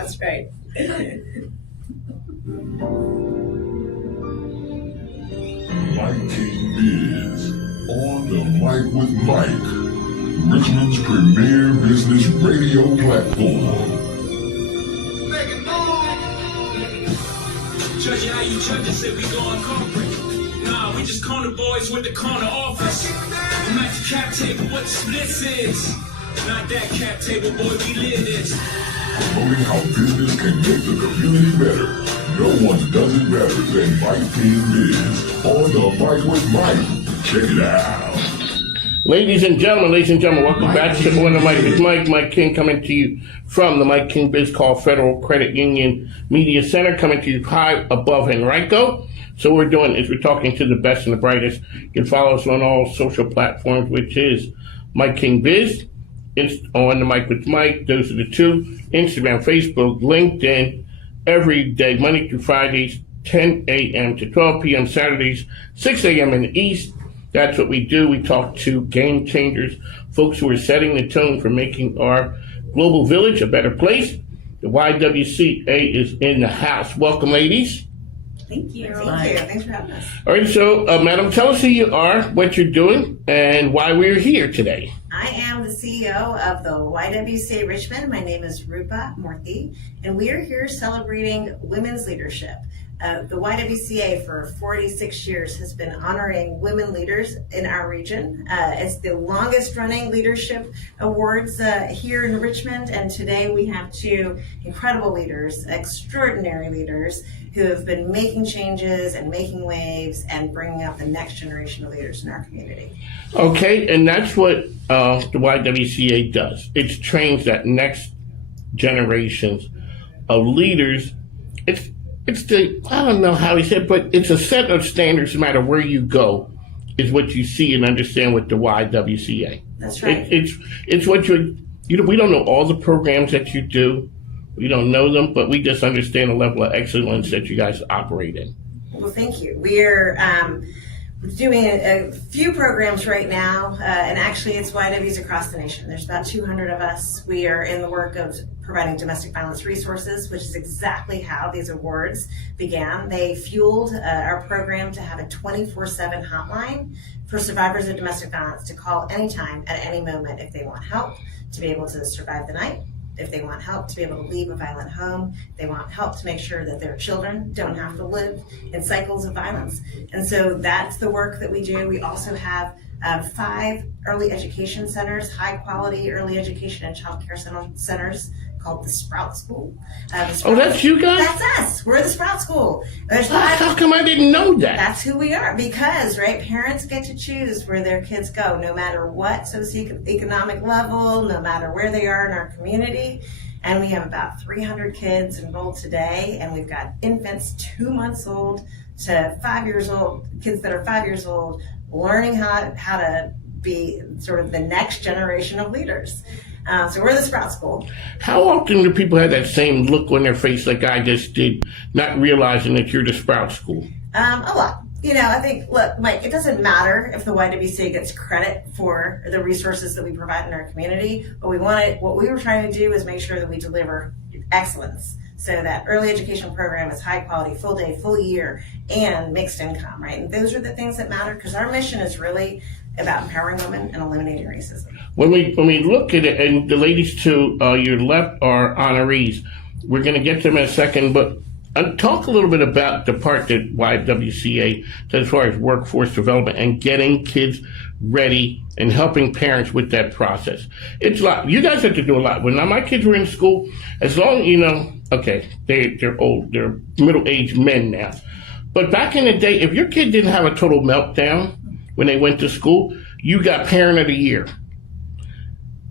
That's right. Mike King Biz, on the mic with Mike, Richmond's premier business radio platform. Judging how you judges say we going corporate. Nah, we just corner boys with the corner office. I'm at the cap table, what the splits is. Not that cap table, boy, we live this. Promoting how business can make the community better. No one does it better than Mike King Biz. On the mic with Mike. Check it out. Ladies and gentlemen, welcome back to On the Mic with Mike. Mike King coming to you from the Mike King Biz Call Federal Credit Union Media Center, coming to you high above Henrico. So what we're doing is we're talking to the best and the brightest. You can follow us on all social platforms, which is Mike King Biz. It's On the Mic with Mike. Those are the two. Instagram, Facebook, LinkedIn, every day, Monday through Fridays, 10 a.m. to 12 p.m. Saturdays, 6 a.m. in the East. That's what we do. We talk to game changers, folks who are setting the tone for making our global village a better place. The YWCA is in the house. Welcome, ladies. Thank you. Thank you. Thanks for having us. All right, so, madam, tell us who you are, what you're doing, and why we're here today. I am the CEO of the YWCA Richmond. My name is Rupa Murthy, and we are here celebrating women's leadership. The YWCA for 46 years has been honoring women leaders in our region. It's the longest running leadership awards here in Richmond, and today we have two incredible leaders, extraordinary leaders, who have been making changes and making waves and bringing up the next generation of leaders in our community. Okay, and that's what the YWCA does. It trains that next generations of leaders. It's the, I don't know how he said, but it's a set of standards no matter where you go, is what you see and understand with the YWCA. That's right. It's what we don't know all the programs that you do. We don't know them, but we just understand the level of excellence that you guys operate in. Well, thank you. We're doing a few programs right now, and actually it's YWs across the nation. There's about 200 of us. We are in the work of providing domestic violence resources, which is exactly how these awards began. They fueled our program to have a 24/7 hotline for survivors of domestic violence to call anytime at any moment if they want help to be able to survive the night, if they want help to be able to leave a violent home, they want help to make sure that their children don't have to live in cycles of violence. And so that's the work that we do. We also have 5 early education centers, high quality early education and child care centers called the Sprout School. That's you guys? That's us. We're the Sprout School. How come I didn't know that? That's who we are, because, right, parents get to choose where their kids go, no matter what socioeconomic level, no matter where they are in our community. And we have about 300 kids enrolled today, and we've got infants 2 months old to 5 years old, kids that are 5 years old, learning how to be sort of the next generation of leaders. So we're the Sprout School. How often do people have that same look on their face like I just did, not realizing that you're the Sprout School? A lot. You know, I think, look, Mike, it doesn't matter if the YWCA gets credit for the resources that we provide in our community. What we were trying to do is make sure that we deliver excellence. So that early education program is high quality, full day, full year, and mixed income, right? And those are the things that matter, because our mission is really about empowering women and eliminating racism. When we look at it, and the ladies to your left are honorees, we're going to get to them in a second, but talk a little bit about the part that YWCA does as far as workforce development and getting kids ready and helping parents with that process. It's a lot. You guys have to do a lot. When my kids were in school, as long, okay, they're old, they're middle-aged men now. But back in the day, if your kid didn't have a total meltdown when they went to school, you got Parent of the Year.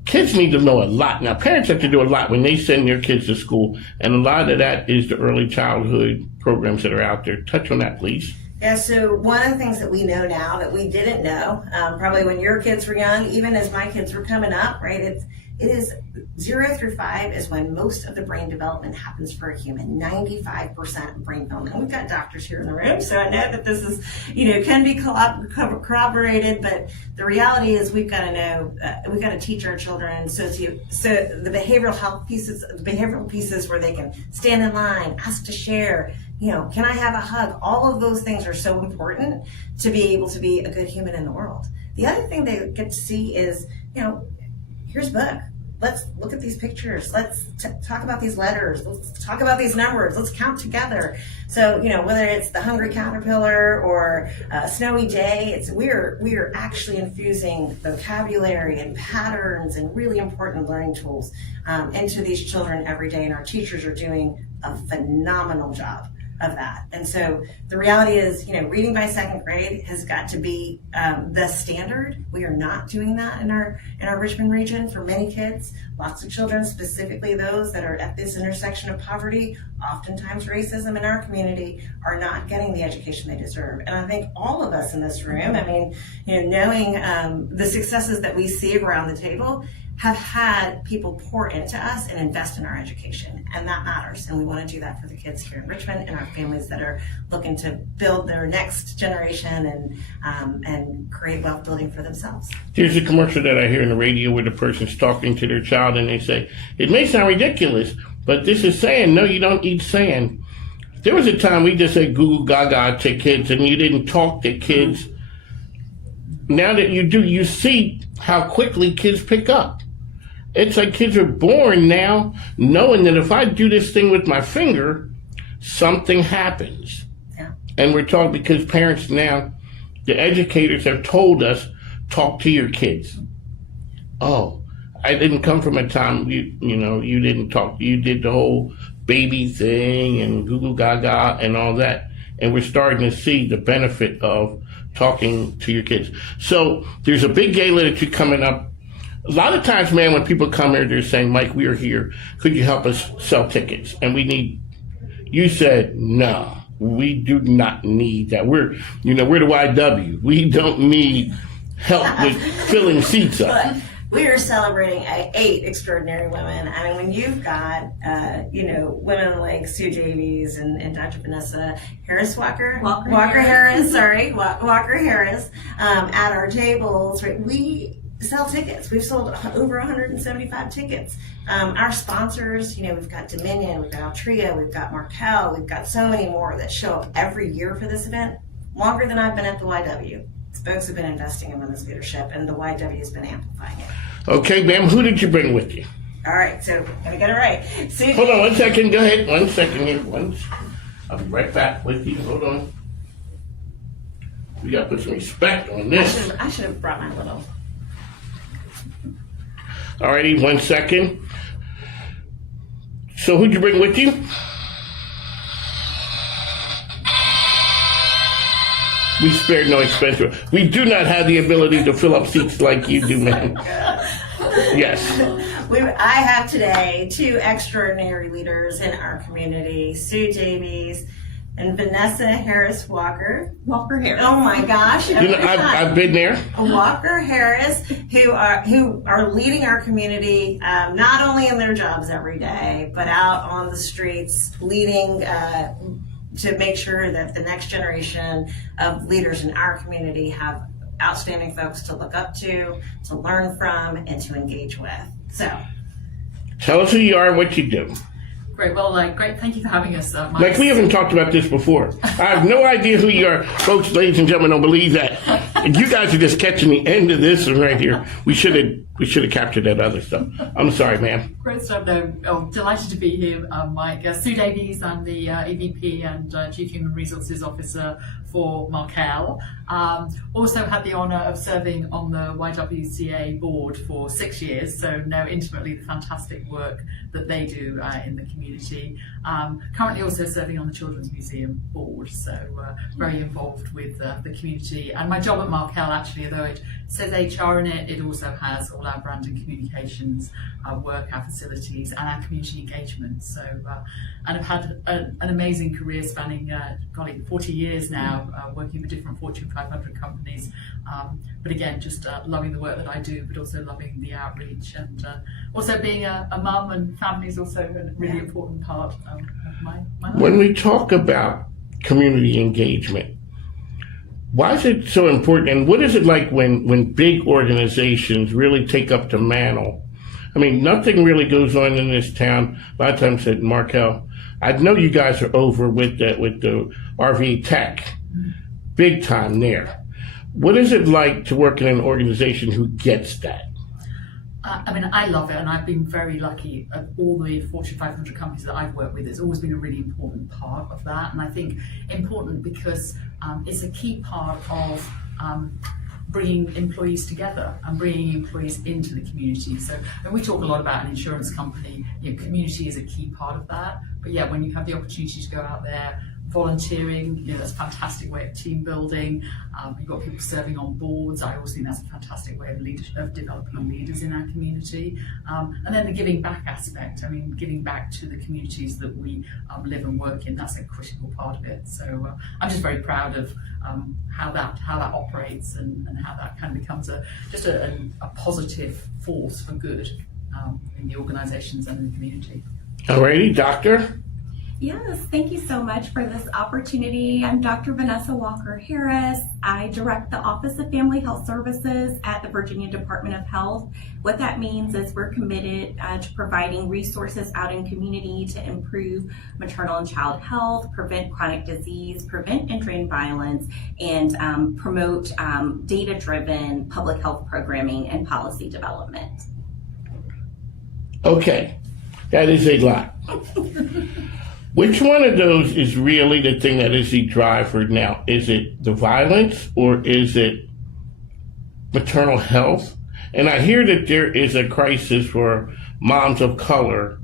Kids need to know a lot. Now, parents have to do a lot when they send their kids to school, and a lot of that is the early childhood programs that are out there. Touch on that, please. Yeah, so one of the things that we know now that we didn't know, probably when your kids were young, even as my kids were coming up, right, It is 0 through 5 is when most of the brain development happens for a human, 95% of brain development. And we've got doctors here in the room, so I know that this is, can be corroborated, but the reality is we've got to know, we've got to teach our children so the behavioral health pieces, where they can stand in line, ask to share, can I have a hug? All of those things are so important to be able to be a good human in the world. The other thing they get to see is, here's a book. Let's look at these pictures. Let's talk about these letters. Let's talk about these numbers. Let's count together. So, whether it's the hungry caterpillar or a snowy day, we are actually infusing vocabulary and patterns and really important learning tools into these children every day. And our teachers are doing a phenomenal job of that. And so the reality is, reading by second grade has got to be the standard. We are not doing that in our Richmond region for many kids. Lots of children, specifically those that are at this intersection of poverty, oftentimes racism in our community, are not getting the education they deserve. And I think all of us in this room, knowing the successes that we see around the table, have had people pour into us and invest in our education, and that matters. And we want to do that for the kids here in Richmond and our families that are looking to build their next generation and create wealth building for themselves. Here's a commercial that I hear on the radio where the person's talking to their child and they say, "It may sound ridiculous, but this is sand. No, you don't eat sand." There was a time we just said goo goo gaga to kids and you didn't talk to kids. Now that you do, you see how quickly kids pick up. It's like kids are born now knowing that if I do this thing with my finger, something happens. Yeah. And we're talking because parents now, the educators have told us, talk to your kids. Oh, I didn't come from a time you didn't talk. You did the whole baby thing and goo goo gaga and all that. And we're starting to see the benefit of talking to your kids. So there's a big gala that you're coming up. A lot of times, man, when people come here, they're saying, "Mike, we are here. Could you help us sell tickets?" And you said, "No, we do not need that. We're the YW. We don't need help with filling seats up." But we are celebrating 8 extraordinary women. When you've got, women like Sue Davies and Dr. Vaness Harris-Walker, Walker Harris at our tables, right? We sell tickets. We've sold over 175 tickets. Our sponsors, we've got Dominion, we've got Altria, we've got Markel, we've got so many more that show up every year for this event, longer than I've been at the YW. Folks have been investing in women's leadership, and the YW has been amplifying it. Okay, ma'am, who did you bring with you? All right, so let me get it right. Hold on 1 second. Go ahead. 1 second here. I'll be right back with you. Hold on. We got to put some respect on this. I should have brought my little... Alrighty, 1 second. So who'd you bring with you? We spared no expense. We do not have the ability to fill up seats like you do, man. Yes. I have today 2 extraordinary leaders in our community, Sue Davies and Vaness Harris-Walker. Walker Harris. Oh my gosh! I've been there. Walker Harris, who are leading our community, not only in their jobs every day, but out on the streets, leading to make sure that the next generation of leaders in our community have outstanding folks to look up to learn from, and to engage with. So, tell us who you are and what you do. Great. Well, great. Thank you for having us. Mike. We haven't talked about this before. I have no idea who you are. Folks, ladies and gentlemen, don't believe that. You guys are just catching the end of this one right here. We should have captured that other stuff. I'm sorry, ma'am. Great stuff. No, delighted to be here, Mike. Sue Davies, I'm the EVP and Chief Human Resources Officer for Markel. Also had the honour of serving on the YWCA board for 6 years, so know intimately the fantastic work that they do in the community. Currently also serving on the Children's Museum board, so very involved with the community. And my job at Markel, actually, although it says HR in it, it also has all our brand and communications work, our facilities, and our community engagement. So, and I've had an amazing career spanning 40 years now now, working with different Fortune 500 companies. But again, just loving the work that I do, but also loving the outreach, and also being a mum and family is also a really important part of my life. When we talk about community engagement, why is it so important, and what is it like when big organizations really take up the mantle? I mean, nothing really goes on in this town. A lot of times at Markel, I know you guys are over with the RV Tech, big time there. What is it like to work in an organization who gets that? I mean, I love it, and I've been very lucky at all the Fortune 500 companies that I've worked with. It's always been a really important part of that, and I think important because it's a key part of bringing employees together and bringing employees into the community. So, and we talk a lot about an insurance company, community is a key part of that. But yeah, when you have the opportunity to go out there, volunteering, that's a fantastic way of team building. You've got people serving on boards. I always think that's a fantastic way of developing leaders in our community. And then the giving back aspect. I mean, giving back to the communities that we live and work in, that's a critical part of it. So I'm just very proud of how that operates and how that kind of becomes a positive force for good in the organizations and in the community. Alrighty, Doctor. Yes, thank you so much for this opportunity. I'm Dr. Vaness Harris-Walker. I direct the Office of Family Health Services at the Virginia Department of Health. What that means is we're committed to providing resources out in community to improve maternal and child health, prevent chronic disease, prevent injury and violence, and promote data-driven public health programming and policy development. Okay, that is a lot. Which one of those is really the thing that is the driver now? Is it the violence or is it maternal health? And I hear that there is a crisis for moms of color.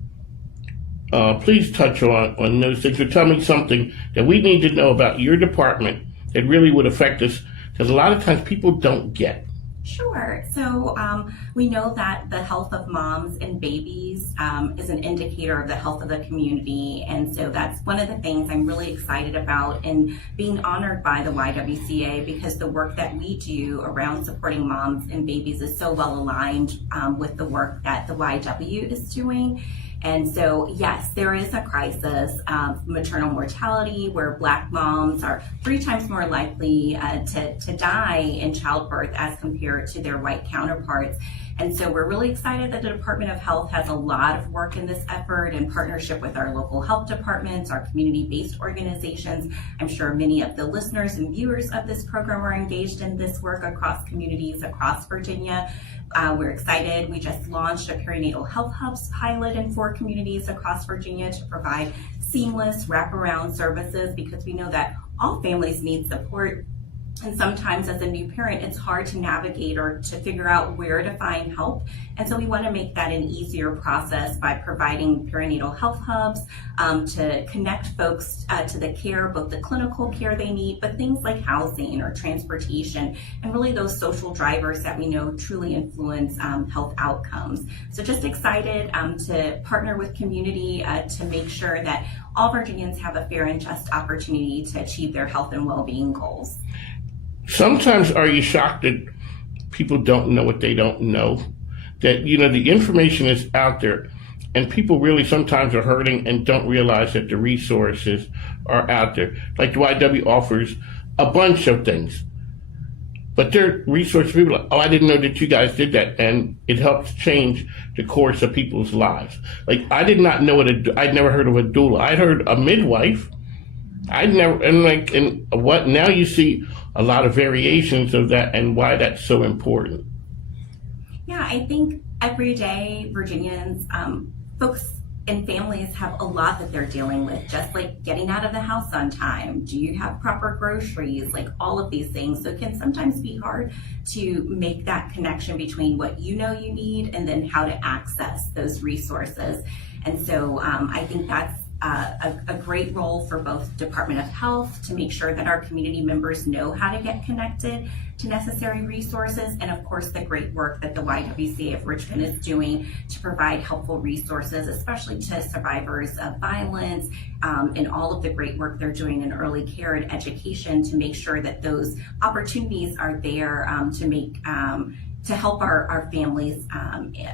Please touch on those things, or tell me something that we need to know about your department that really would affect us, because a lot of times people don't get. Sure. So we know that the health of moms and babies is an indicator of the health of the community. And so that's one of the things I'm really excited about and being honored by the YWCA, because the work that we do around supporting moms and babies is so well aligned with the work that the YW is doing. And so, yes, there is a crisis of maternal mortality where Black moms are 3 times more likely to die in childbirth as compared to their white counterparts. And so we're really excited that the Department of Health has a lot of work in this effort in partnership with our local health departments, our community-based organizations. I'm sure many of the listeners and viewers of this program are engaged in this work across communities across Virginia. We're excited. We just launched a perinatal health hubs pilot in 4 communities across Virginia to provide seamless wraparound services, because we know that all families need support. And sometimes as a new parent, it's hard to navigate or to figure out where to find help. And so we want to make that an easier process by providing perinatal health hubs to connect folks to the care, both the clinical care they need, but things like housing or transportation, and really those social drivers that we know truly influence health outcomes. So just excited to partner with community to make sure that all Virginians have a fair and just opportunity to achieve their health and well-being goals. Sometimes are you shocked that people don't know what they don't know? That, the information is out there and people really sometimes are hurting and don't realize that the resources are out there. Like the YW offers a bunch of things, but their resources, people are like, oh, I didn't know that you guys did that. And it helps change the course of people's lives. Like, I did not know I'd never heard of a doula. I'd heard a midwife. Now you see a lot of variations of that and why that's so important. Yeah, I think every day Virginians, folks and families have a lot that they're dealing with, just like getting out of the house on time. Do you have proper groceries? Like all of these things. So it can sometimes be hard to make that connection between what you need and then how to access those resources. And so I think that's a great role for both Department of Health to make sure that our community members know how to get connected to necessary resources, and of course the great work that the YWCA of Richmond is doing to provide helpful resources, especially to survivors of violence, and all of the great work they're doing in early care and education to make sure that those opportunities are there to help our families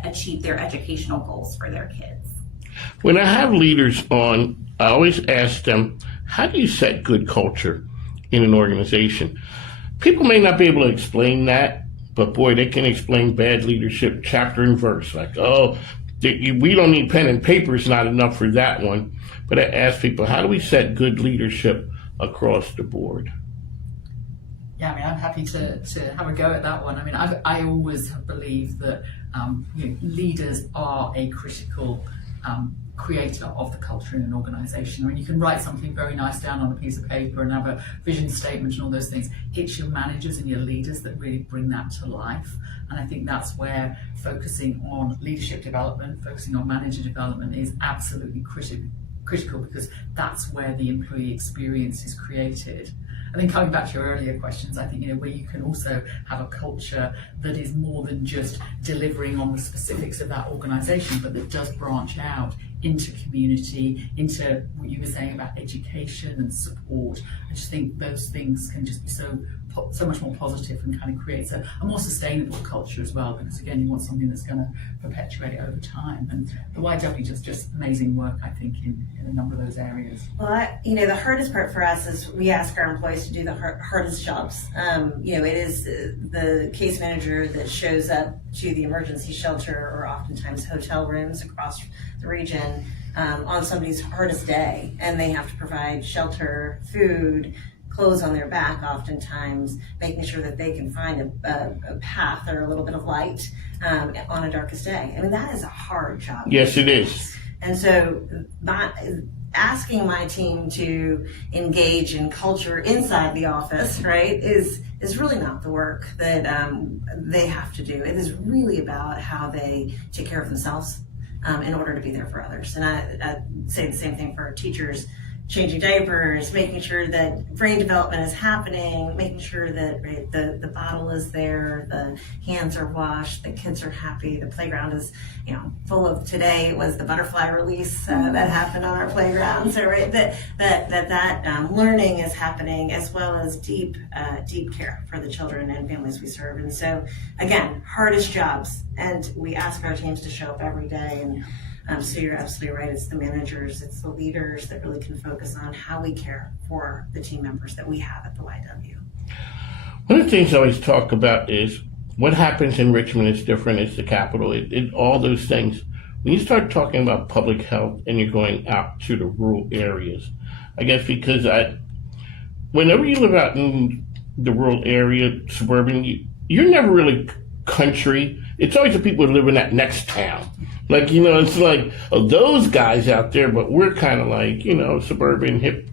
achieve their educational goals for their kids. When I have leaders on, I always ask them, how do you set good culture in an organization? People may not be able to explain that, but boy, they can explain bad leadership chapter and verse. Like, oh, we don't need pen and paper, it's not enough for that one. But I ask people, how do we set good leadership across the board? Yeah, I mean, I'm happy to have a go at that one. I mean, I always have believed that leaders are a critical creator of the culture in an organization. I mean, you can write something very nice down on a piece of paper and have a vision statement and all those things. It's your managers and your leaders that really bring that to life. And I think that's where focusing on leadership development, focusing on manager development is absolutely critical, because that's where the employee experience is created. I think coming back to your earlier questions, I think, where you can also have a culture that is more than just delivering on the specifics of that organisation, but that does branch out into community, into what you were saying about education and support. I just think those things can just be so much more positive and kind of creates a more sustainable culture as well, because again, you want something that's going to perpetuate over time. And the YW does just amazing work, I think, in a number of those areas. Well, the hardest part for us is we ask our employees to do the hardest jobs. It is the case manager that shows up to the emergency shelter or oftentimes hotel rooms across the region on somebody's hardest day, and they have to provide shelter, food, clothes on their back, oftentimes making sure that they can find a path or a little bit of light on a darkest day. I mean, that is a hard job. Yes, it is. And so asking my team to engage in culture inside the office, right, is really not the work that they have to do. It is really about how they take care of themselves in order to be there for others. And I say the same thing for our teachers. Changing diapers, making sure that brain development is happening, making sure that the bottle is there, the hands are washed, the kids are happy, the playground is full of. Today was the butterfly release that happened on our playground. So that learning is happening, as well as deep care for the children and families we serve. And so again, hardest jobs, and we ask our teams to show up every day. And so you're absolutely right. It's the managers, it's the leaders that really can focus on how we care for the team members that we have at the YW. One of the things I always talk about is what happens in Richmond is different. It's the capital. All those things. When you start talking about public health and you're going out to the rural areas, I guess because whenever you live out in the rural area, suburban, you're never really country. It's always the people who live in that next town. Like, it's like, oh, those guys out there, but we're kind of like, suburban, hip.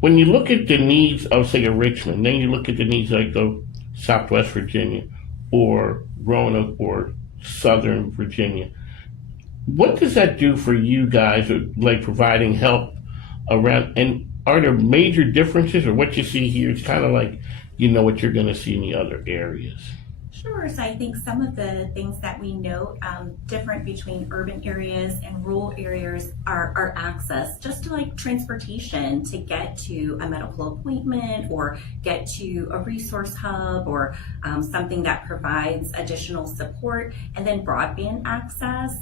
When you look at the needs of, say, a Richmond, then you look at the needs like of Southwest Virginia or Roanoke or Southern Virginia, what does that do for you guys, like providing help around? And are there major differences, or what you see here is kind of like, what you're going to see in the other areas? Sure. So I think some of the things that we note different between urban areas and rural areas are access, just to like transportation to get to a medical appointment or get to a resource hub or something that provides additional support, and then broadband access.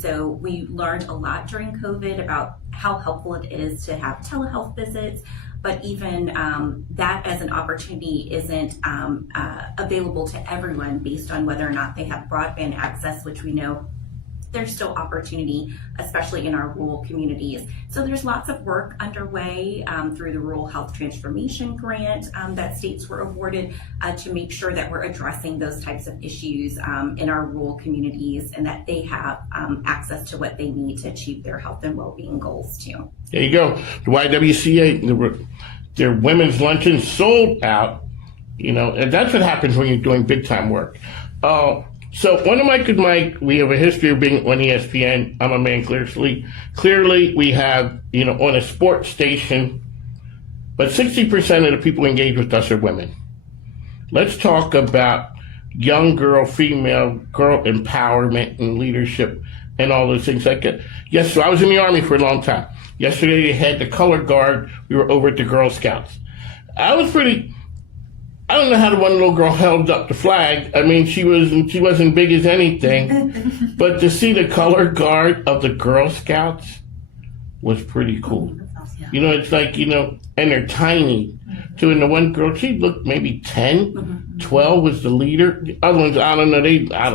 So we learned a lot during COVID about how helpful it is to have telehealth visits, but even that as an opportunity isn't available to everyone based on whether or not they have broadband access, which we know there's still opportunity, especially in our rural communities. So there's lots of work underway through the Rural Health Transformation Grant that states were awarded to make sure that we're addressing those types of issues in our rural communities, and that they have access to what they need to achieve their health and well-being goals too. There you go. The YWCA, their women's luncheon sold out, and that's what happens when you're doing big time work. So on the mic with Mike, we have a history of being on ESPN. I'm a man, clearly we have, on a sports station, but 60% of the people engaged with us are women. Let's talk about young girl, female girl empowerment and leadership and all those things like that. Yes, so I was in the Army for a long time. Yesterday they had the color guard. We were over at the Girl Scouts. I don't know how the one little girl held up the flag. I mean, she wasn't big as anything, but to see the color guard of the Girl Scouts was pretty cool. It's like, and they're tiny. Too, and the one girl, she looked maybe 10, 12 was the leader. The other ones, I don't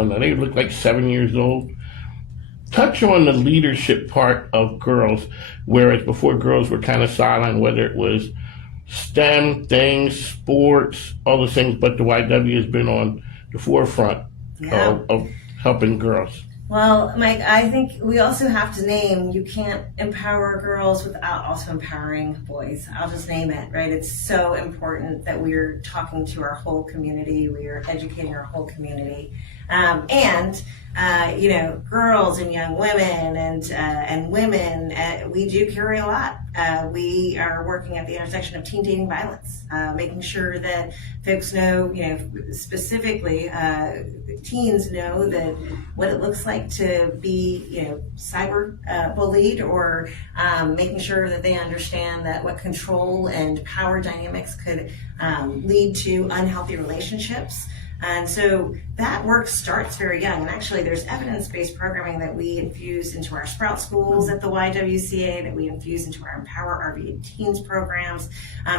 know, they looked like 7 years old. Touch on the leadership part of girls, whereas before girls were kind of silent, whether it was STEM things, sports, all those things, but the YW has been on the forefront of helping girls. Well, Mike, I think we also have to name, you can't empower girls without also empowering boys. I'll just name it, right? It's so important that we're talking to our whole community, we are educating our whole community. Girls and young women and women, we do carry a lot. We are working at the intersection of teen dating violence, making sure that folks know, specifically teens know that what it looks like to be, cyber bullied, or making sure that they understand that what control and power dynamics could lead to unhealthy relationships. And so that work starts very young. And actually, there's evidence-based programming that we infuse into our Sprout schools at the YWCA, that we infuse into our Empower RV Teens programs,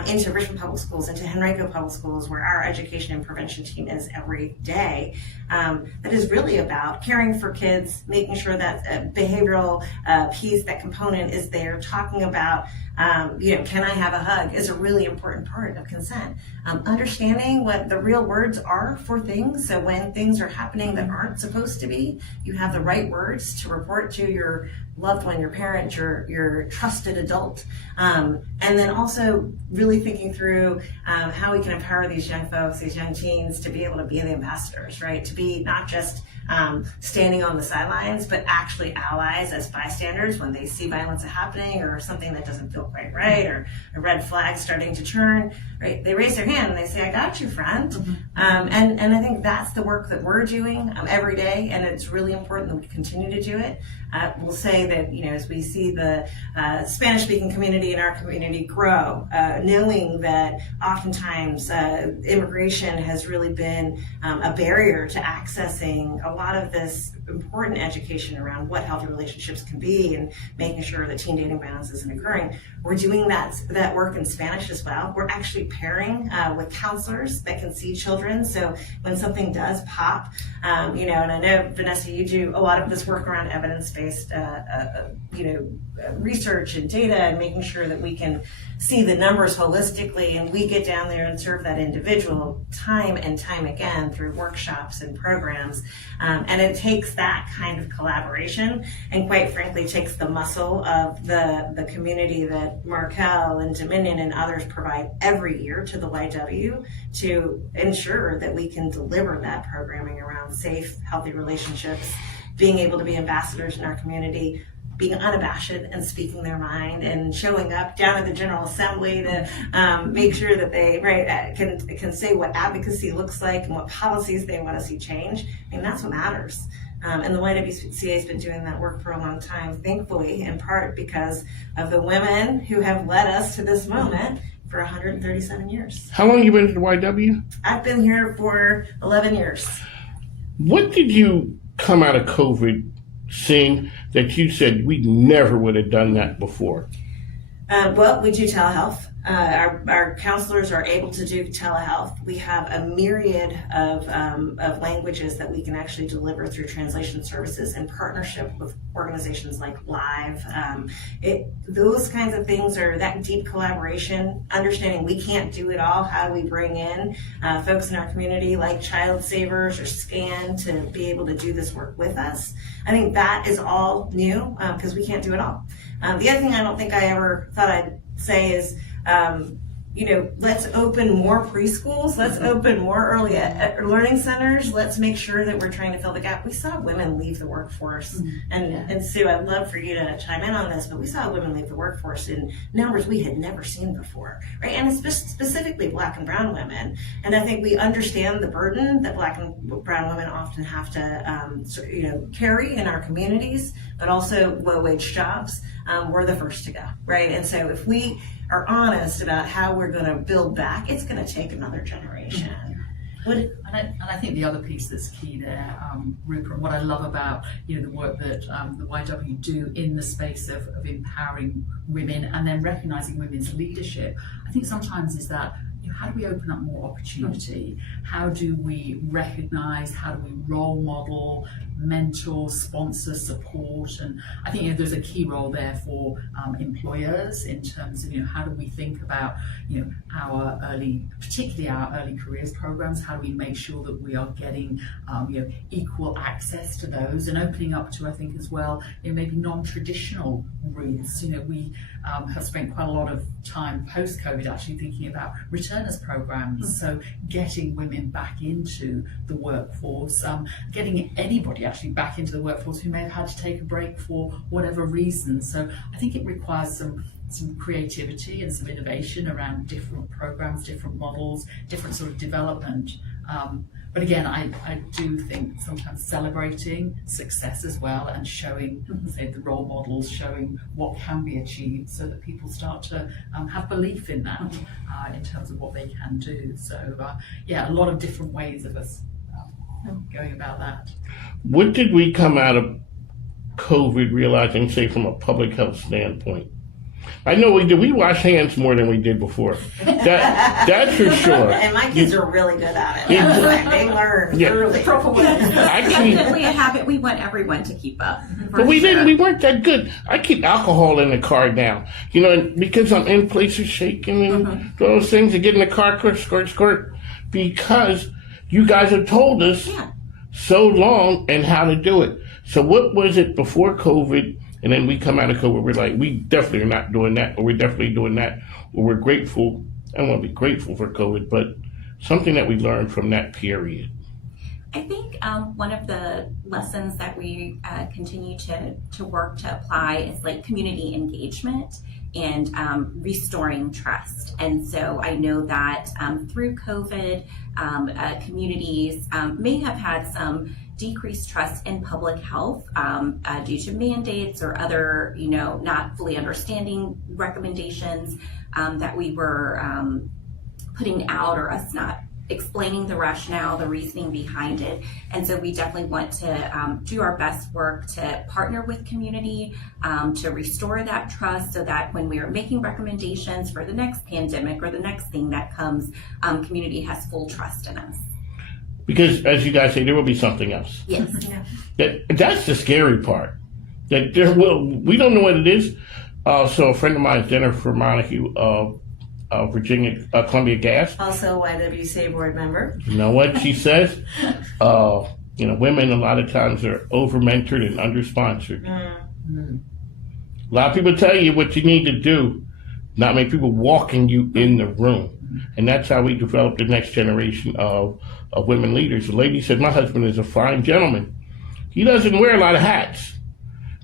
into Richmond Public Schools, into Henrico Public Schools, where our education and prevention team is every day. That is really about caring for kids, making sure that behavioral piece, that component is there, talking about, can I have a hug is a really important part of consent. Understanding what the real words are for things. So when things are happening that aren't supposed to be, you have the right words to report to your loved one, your parent, your trusted adult. And then also really thinking through how we can empower these young folks, these young teens, to be able to be the ambassadors, right? To be not just standing on the sidelines, but actually allies as bystanders when they see violence happening or something that doesn't feel quite right, or a red flag starting to turn, right? They raise their hand and they say, "I got you, friend." And I think that's the work that we're doing every day, and it's really important that we continue to do it. We'll say that, as we see the Spanish-speaking community in our community grow, knowing that oftentimes immigration has really been a barrier to accessing a lot of this important education around what healthy relationships can be and making sure that teen dating violence isn't occurring. We're doing that work in Spanish as well. We're actually pairing with counselors that can see children. So when something does pop, and I know, Vanessa, you do a lot of this work around evidence-based, research and data, and making sure that we can see the numbers holistically, and we get down there and serve that individual time and time again through workshops and programs. And it takes that kind of collaboration, and quite frankly takes the muscle of the community that Markel and Dominion and others provide every year to the YW to ensure that we can deliver that programming around safe, healthy relationships, being able to be ambassadors in our community, being unabashed and speaking their mind, and showing up down at the General Assembly to make sure that they can say what advocacy looks like and what policies they want to see change. I mean, that's what matters. And the YWCA has been doing that work for a long time, thankfully, in part because of the women who have led us to this moment for 137 years. How long have you been at the YW? I've been here for 11 years. What did you come out of COVID seeing that you said we never would have done that before? Well, we do telehealth. Our counselors are able to do telehealth. We have a myriad of languages that we can actually deliver through translation services in partnership with organizations like Live. Those kinds of things are that deep collaboration, understanding we can't do it all. How do we bring in folks in our community like Child Savers or SCAN to be able to do this work with us? I think that is all new because we can't do it all. The other thing I don't think I ever thought I'd say is let's open more preschools, let's open more early learning centers, let's make sure that we're trying to fill the gap. We saw women leave the workforce, and Sue, I'd love for you to chime in on this, but we saw women leave the workforce in numbers we had never seen before, right? And it's specifically Black and brown women. And I think we understand the burden that Black and brown women often have to, carry in our communities, but also low-wage jobs. We're the first to go, right? And so if we are honest about how we're going to build back, it's going to take another generation. And I think the other piece that's key there, Rupa, and what I love about the work that the YW do in the space of empowering women and then recognizing women's leadership, I think sometimes is that how do we open up more opportunity? How do we recognize? How do we role model, mentor, sponsor, support? And I think there's a key role there for employers in terms of how do we think about particularly our early careers programs. How do we make sure that we are getting equal access to those and opening up to, I think as well, maybe non-traditional routes. We have spent quite a lot of time post-COVID actually thinking about returners programs. So getting women back into the workforce, getting anybody actually back into the workforce who may have had to take a break for whatever reason. So I think it requires some creativity and some innovation around different programs, different models, different sort of development. But again, I do think sometimes celebrating success as well and showing, say, the role models, showing what can be achieved so that people start to have belief in that in terms of what they can do. So, a lot of different ways of us going about that. What did we come out of COVID realizing, say, from a public health standpoint? I know we did. We wash hands more than we did before. That's for sure. And my kids are really good at it. They learn early. Definitely a habit we want everyone to keep up. But we didn't. We weren't that good. I keep alcohol in the car now. Because I'm in places shaking and those things, and get in the car, squirt, because you guys have told us so long and how to do it. So what was it before COVID? And then we come out of COVID, we're like, we definitely are not doing that, or we're definitely doing that, or we're grateful. I don't want to be grateful for COVID, but something that we learned from that period. I think one of the lessons that we continue to work to apply is like community engagement and restoring trust. And so I know that through COVID, communities may have had some decreased trust in public health due to mandates or other, not fully understanding recommendations that we were putting out, or us not explaining the rationale, the reasoning behind it. And so we definitely want to do our best work to partner with community to restore that trust, so that when we are making recommendations for the next pandemic or the next thing that comes, community has full trust in us. Because, as you guys say, there will be something else. Yes. That's the scary part. That we don't know what it is. So a friend of mine, Jennifer Montague, Virginia, Columbia Gas. Also a YWCA board member. You know what she says? Women a lot of times are over-mentored and under-sponsored. A lot of people tell you what you need to do, not many people walking you in the room. And that's how we develop the next generation of women leaders. The lady said, my husband is a fine gentleman. He doesn't wear a lot of hats.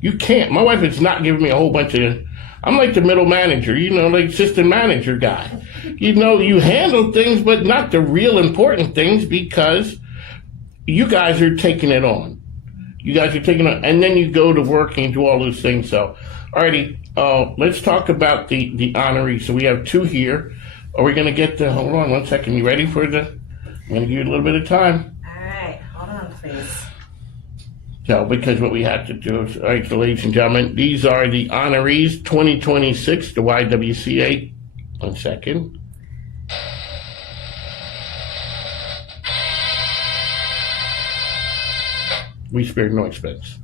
You can't. My wife is not giving me a whole bunch of, I'm like the middle manager, like assistant manager guy. You handle things, but not the real important things, because you guys are taking it on. And then you go to work and do all those things. So, alrighty, let's talk about the honoree. So we have two here. Are we going to get hold on one second. You ready for I'm going to give you a little bit of time. All right, hold on, please. So, because what we have to do is, all right, so ladies and gentlemen, these are the honorees 2026, the YWCA. 1 second. We spared no expense.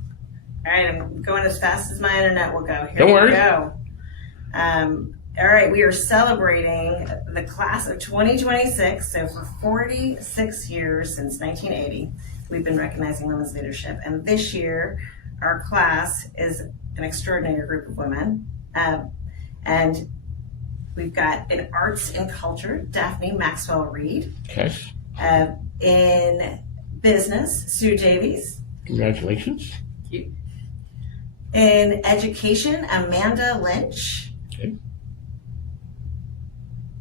All right, I'm going as fast as my internet will go. Here Don't worry. we go. All right, we are celebrating the class of 2026. So for 46 years, since 1980, we've been recognizing women's leadership. And this year, our class is an extraordinary group of women. And We've got in arts and culture, Daphne Maxwell Reid. Yes. In business, Sue Davies. Congratulations. Thank you. In education, Amanda Lynch. Okay.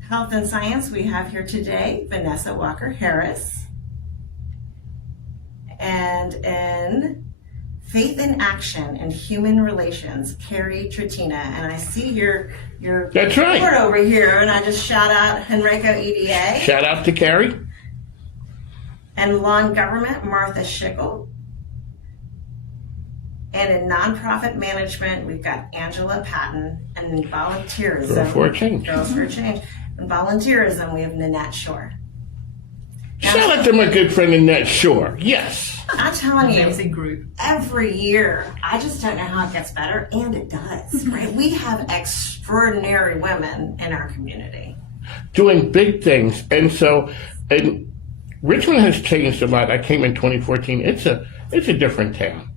Health and science, we have here today, Vaness Harris-Walker. And in faith in action and human relations, Cari Tretina. And I see your That's right. board over here, and I just shout out Henrico EDA. Shout out to Cari. And lawn government, Martha Shickle. And in nonprofit management, we've got Angela Patton. And in volunteerism, Girls for a Change. Girls for a Change. In volunteerism, we have Nannette Shor. Shout out to my good friend Nannette Shor. Yes. I'm telling you, Amazing group. every year, I just don't know how it gets better, and it does, right? We have extraordinary women in our community. Doing big things. And so, and Richmond has changed a lot. I came in 2014. It's a different town.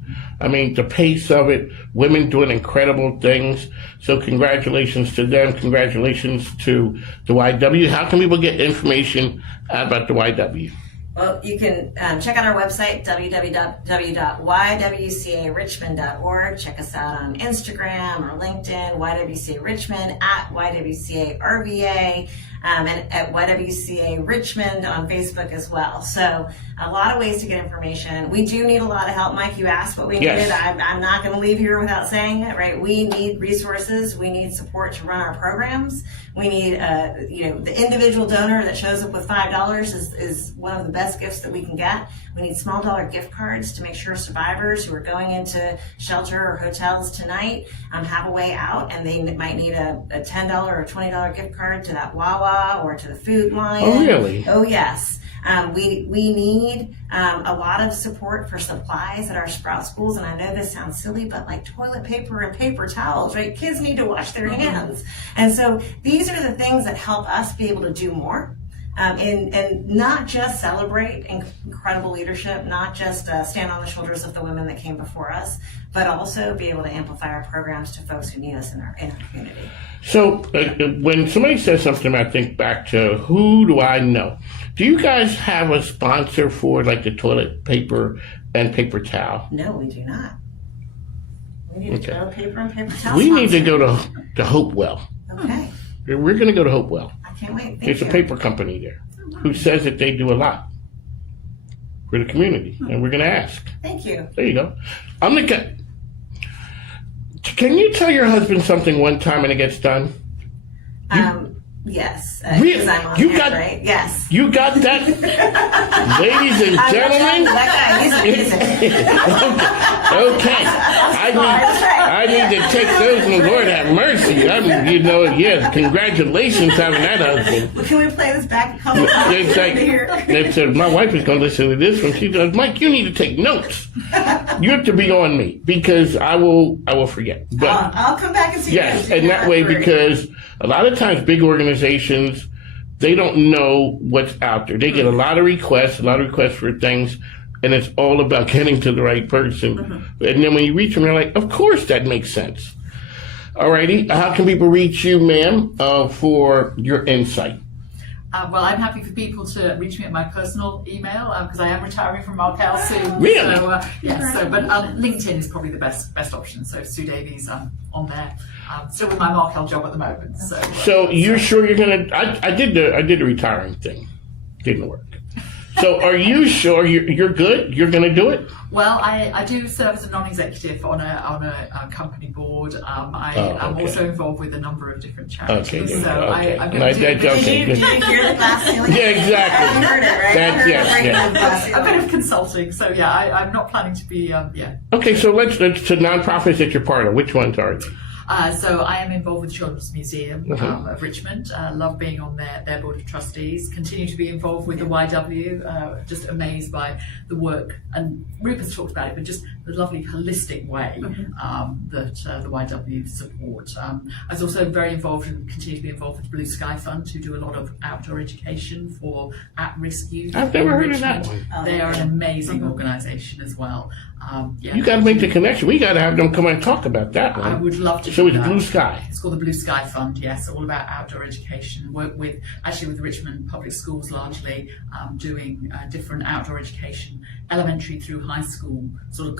I mean, the pace of it, women doing incredible things. So congratulations to them. Congratulations to the YW. How can people get information about the YW? Well, you can check out our website, www.ywcarichmond.org. Check us out on Instagram or LinkedIn, YWCA Richmond, at YWCA RVA, and at YWCA Richmond on Facebook as well. So a lot of ways to get information. We do need a lot of help. Mike, you asked what we Yes. needed. I'm not going to leave here without saying it, right? We need resources. We need support to run our programs. We need, the individual donor that shows up with $5 is one of the best gifts that we can get. We need small dollar gift cards to make sure survivors who are going into shelter or hotels tonight have a way out, and they might need a $10 or $20 gift card to that Wawa or to the Food Lion. Oh, really? Oh, yes. We need a lot of support for supplies at our Sprout schools, and I know this sounds silly, but like toilet paper and paper towels, right? Kids need to wash their hands. And so these are the things that help us be able to do more. And not just celebrate incredible leadership, not just stand on the shoulders of the women that came before us, but also be able to amplify our programs to folks who need us in our community. So when somebody says something, I think back to who do I know? Do you guys have a sponsor for like the toilet paper and paper towel? No, we do not. We need Okay. toilet paper and paper towels. We need to go to Hopewell. Okay, We're going to go to Hopewell. I can't wait. Thank There's you. a paper company there who says that they do a lot for the community, and we're going to ask. Thank you. There you go. I'm the guy. Can you tell your husband something one time and it gets done? Yes. Really? 'Cause I'm on You hand, got- right? Yes. You got that? Ladies and I'm gentlemen? that guy. He's amazing. Okay. I need to take those, and Lord have mercy. Congratulations having that husband. Well, can we play this back a couple times? It's like, my wife is going to listen to this one. She goes, Mike, you need to take notes. You have to be on me because I will forget. But I'll come back and see yes, you. and that way, because a lot of times big organizations, they don't know what's out there. They get a lot of requests for things, and it's all about getting to the right person. And then when you reach them, they're like, of course that makes sense. Alrighty, how can people reach you, ma'am, for your insight? Well, I'm happy for people to reach me at my personal email because I am retiring from Markel soon. Really? So, but LinkedIn is probably the best option. So Sue Davies, on there. Still with my Markel job at the moment. So you're sure you're gonna? I did the retiring thing. Didn't work. So are you sure you're good? You're gonna do it? Well, I do serve as a non-executive on a company board. I'm also involved with a number of different charities. Okay, good. So Okay. I'm going to do Okay, Did you hear the glass ceiling? Yeah, exactly. You heard it, right? That's- I heard yes, the breaking yes. of the glass a ceiling. bit of consulting. So yeah, I'm not planning to be Okay, so let's to nonprofits that you're part of. Which ones are they? So I am involved with Children's Museum of Richmond. Love being on their board of trustees. Continue to be involved with the YW. Just amazed by the work, and Rupa's talked about it, but just lovely holistic way that the YW support. I was also very involved and continue to be involved with the Blue Sky Fund, who do a lot of outdoor education for at-risk youth. I've never heard of Richmond. that one. They are an amazing organisation as well. You got to make the connection. We got to have them come and talk about that one. I would love to. So do it's that. Blue Sky. It's called the Blue Sky Fund, yes, all about outdoor education. Work with the Richmond public schools largely, doing different outdoor education, elementary through high school, sort of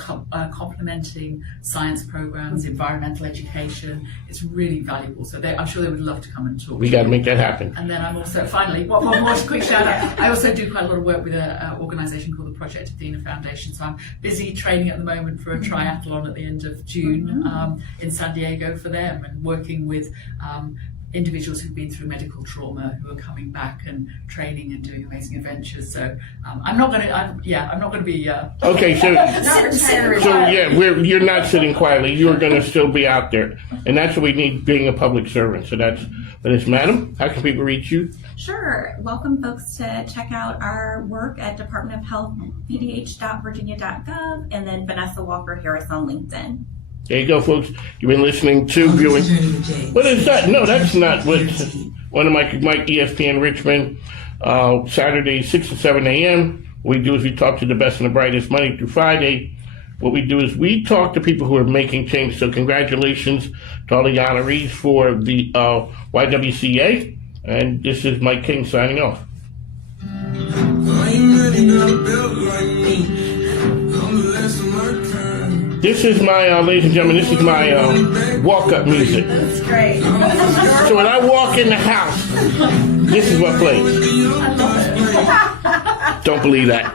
complementing science programs, environmental education. It's really valuable. So I'm sure they would love to come and talk. We got to make that happen. And then I'm also, finally, one more quick shout out. I also do quite a lot of work with an organisation called the Project Athena Foundation. So I'm busy training at the moment for a triathlon at the end of June in San Diego for them, and working with individuals who've been through medical trauma who are coming back and training and doing amazing adventures. So I'm not going to be. Okay, so you're not sitting quietly. You're going to still be out there, and that's what we need, being a public servant. So that's Madam. How can people reach you? Sure. Welcome folks to check out our work at Department of Health, vdh.virginia.gov, and then Vaness Harris-Walker on LinkedIn. There you go, folks. You've been listening to viewing. What is that? No, that's not what one of my ESPN Richmond, Saturday, 6 to 7 a.m. What we do is we talk to the best and the brightest Monday through Friday. What we do is we talk to people who are making change. So congratulations to all the honorees for the YWCA. And this is Mike King signing off. This is my, ladies and gentlemen, this is my walk-up music. That's great. So when I walk in the house, this is what plays. Don't believe that.